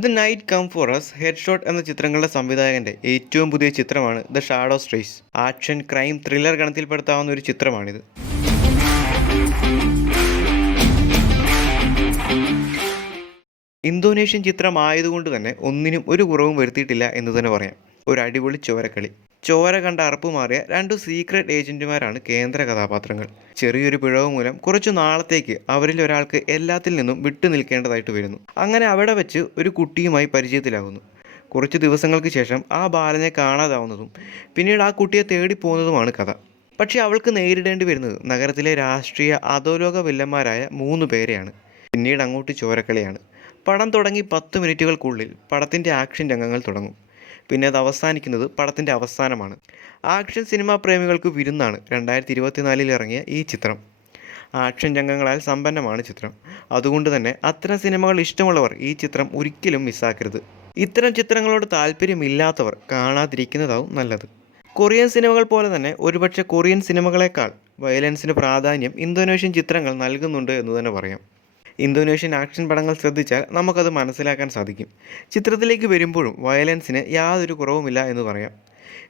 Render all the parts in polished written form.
The night come for us, head shot എന്ന ചിത്രങ്ങളുടെ സംവിധായകൻ്റെ ഏറ്റവും പുതിയ ചിത്രമാണ് the shadows trace. Action, crime, thriller ഗണത്തിൽപ്പെടുത്താവുന്ന ഒരു ചിത്രമാണിത്. ഇന്തോനേഷ്യൻ ചിത്രമായതുകൊണ്ട് തന്നെ ഒന്നിനും ഒരു കുറവും വരുത്തിയിട്ടില്ല എന്ന് തന്നെ പറയാം. ഒരു അടിപൊളി ചോരക്കളി. ചോര കണ്ട അറപ്പുമാറിയ രണ്ടു സീക്രട്ട് ഏജന്റുമാരാണ് കേന്ദ്ര കഥാപാത്രങ്ങൾ. ചെറിയൊരു പിഴവ് മൂലം കുറച്ചു നാളത്തേക്ക് അവരിൽ ഒരാൾക്ക് എല്ലാത്തിൽ നിന്നും വിട്ടു നിൽക്കേണ്ടതായിട്ട് വരുന്നു. അങ്ങനെ അവിടെ വെച്ച് ഒരു കുട്ടിയുമായി പരിചയത്തിലാകുന്നു. കുറച്ച് ദിവസങ്ങൾക്ക് ശേഷം ആ ബാലനെ കാണാതാവുന്നതും പിന്നീട് ആ കുട്ടിയെ തേടി പോകുന്നതുമാണ് കഥ. പക്ഷേ അവൾക്ക് നേരിടേണ്ടി വരുന്നത് നഗരത്തിലെ രാഷ്ട്രീയ അധോലോക വില്ലന്മാരായ 3 പേരെയാണ്. പിന്നീട് അങ്ങോട്ട് ചോരക്കളിയാണ്. പടം തുടങ്ങി 10 മിനിറ്റുകൾക്കുള്ളിൽ പടത്തിൻ്റെ ആക്ഷൻ രംഗങ്ങൾ തുടങ്ങും. പിന്നെ അത് അവസാനിക്കുന്നത് പടത്തിൻ്റെ അവസാനമാണ്. ആക്ഷൻ സിനിമാ പ്രേമികൾക്ക് വിരുന്നാണ് 2024 ഇറങ്ങിയ ഈ ചിത്രം. ആക്ഷൻ രംഗങ്ങളാൽ സമ്പന്നമാണ് ചിത്രം. അതുകൊണ്ട് തന്നെ അത്തരം സിനിമകൾ ഇഷ്ടമുള്ളവർ ഈ ചിത്രം ഒരിക്കലും മിസ്സാക്കരുത്. ഇത്തരം ചിത്രങ്ങളോട് താല്പര്യമില്ലാത്തവർ കാണാതിരിക്കുന്നതാവും നല്ലത്. കൊറിയൻ സിനിമകൾ പോലെ തന്നെ ഒരുപക്ഷെ കൊറിയൻ സിനിമകളെക്കാൾ വയലൻസിന് പ്രാധാന്യം ഇന്തോനേഷ്യൻ ചിത്രങ്ങൾ നൽകുന്നുണ്ട് എന്ന് തന്നെ പറയാം. ഇന്തോനേഷ്യൻ ആക്ഷൻ പടങ്ങൾ ശ്രദ്ധിച്ചാൽ നമുക്കത് മനസ്സിലാക്കാൻ സാധിക്കും. ചിത്രത്തിലേക്ക് വരുമ്പോഴും വയലൻസിന് യാതൊരു കുറവുമില്ല എന്ന് പറയാം.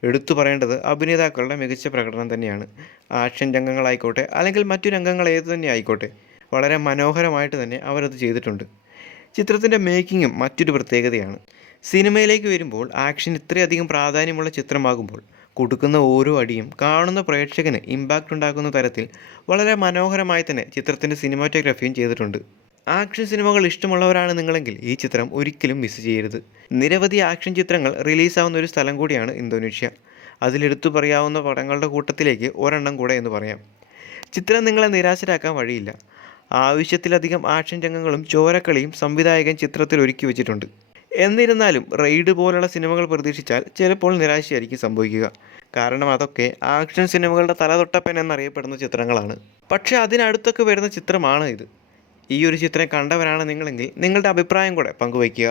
എടുത്തു പറയേണ്ടത് അഭിനേതാക്കളുടെ മികച്ച പ്രകടനം തന്നെയാണ്. ആക്ഷൻ രംഗങ്ങളായിക്കോട്ടെ അല്ലെങ്കിൽ മറ്റു രംഗങ്ങൾ ഏതു തന്നെ ആയിക്കോട്ടെ, വളരെ മനോഹരമായിട്ട് തന്നെ അവരത് ചെയ്തിട്ടുണ്ട്. ചിത്രത്തിൻ്റെ മേക്കിങ്ങും മറ്റൊരു പ്രത്യേകതയാണ്. സിനിമയിലേക്ക് വരുമ്പോൾ ആക്ഷൻ ഇത്രയധികം പ്രാധാന്യമുള്ള ചിത്രമാകുമ്പോൾ കൊടുക്കുന്ന ഓരോ അടിയും കാണുന്ന പ്രേക്ഷകന് ഇമ്പാക്റ്റ് ഉണ്ടാക്കുന്ന തരത്തിൽ വളരെ മനോഹരമായി തന്നെ ചിത്രത്തിൻ്റെ സിനിമാറ്റോഗ്രാഫിയും ചെയ്തിട്ടുണ്ട്. ആക്ഷൻ സിനിമകൾ ഇഷ്ടമുള്ളവരാണ് നിങ്ങളെങ്കിൽ ഈ ചിത്രം ഒരിക്കലും മിസ് ചെയ്യരുത്. നിരവധി ആക്ഷൻ ചിത്രങ്ങൾ റിലീസാവുന്ന ഒരു സ്ഥലം കൂടിയാണ് ഇന്തോനേഷ്യ. അതിലെടുത്തു പറയാവുന്ന പടങ്ങളുടെ കൂട്ടത്തിലേക്ക് ഒരെണ്ണം കൂടെ എന്ന് പറയാം. ചിത്രം നിങ്ങളെ നിരാശരാക്കാൻ വഴിയില്ല. ആവശ്യത്തിലധികം ആക്ഷൻ രംഗങ്ങളും ചോരക്കളിയും സംവിധായകൻ ചിത്രത്തിൽ ഒരുക്കി വെച്ചിട്ടുണ്ട്. എന്നിരുന്നാലും റെയ്ഡ് പോലുള്ള സിനിമകൾ പ്രതീക്ഷിച്ചാൽ ചിലപ്പോൾ നിരാശയായിരിക്കും സംഭവിക്കുക. കാരണം അതൊക്കെ ആക്ഷൻ സിനിമകളുടെ തലതൊട്ടപ്പൻ എന്നറിയപ്പെടുന്ന ചിത്രങ്ങളാണ്. പക്ഷേ അതിനടുത്തൊക്കെ വരുന്ന ചിത്രമാണ് ഇത്. ഈ ഒരു ചിത്രം കണ്ടവരാണ് നിങ്ങളെങ്കിൽ നിങ്ങളുടെ അഭിപ്രായം കൂടെ പങ്കുവയ്ക്കുക.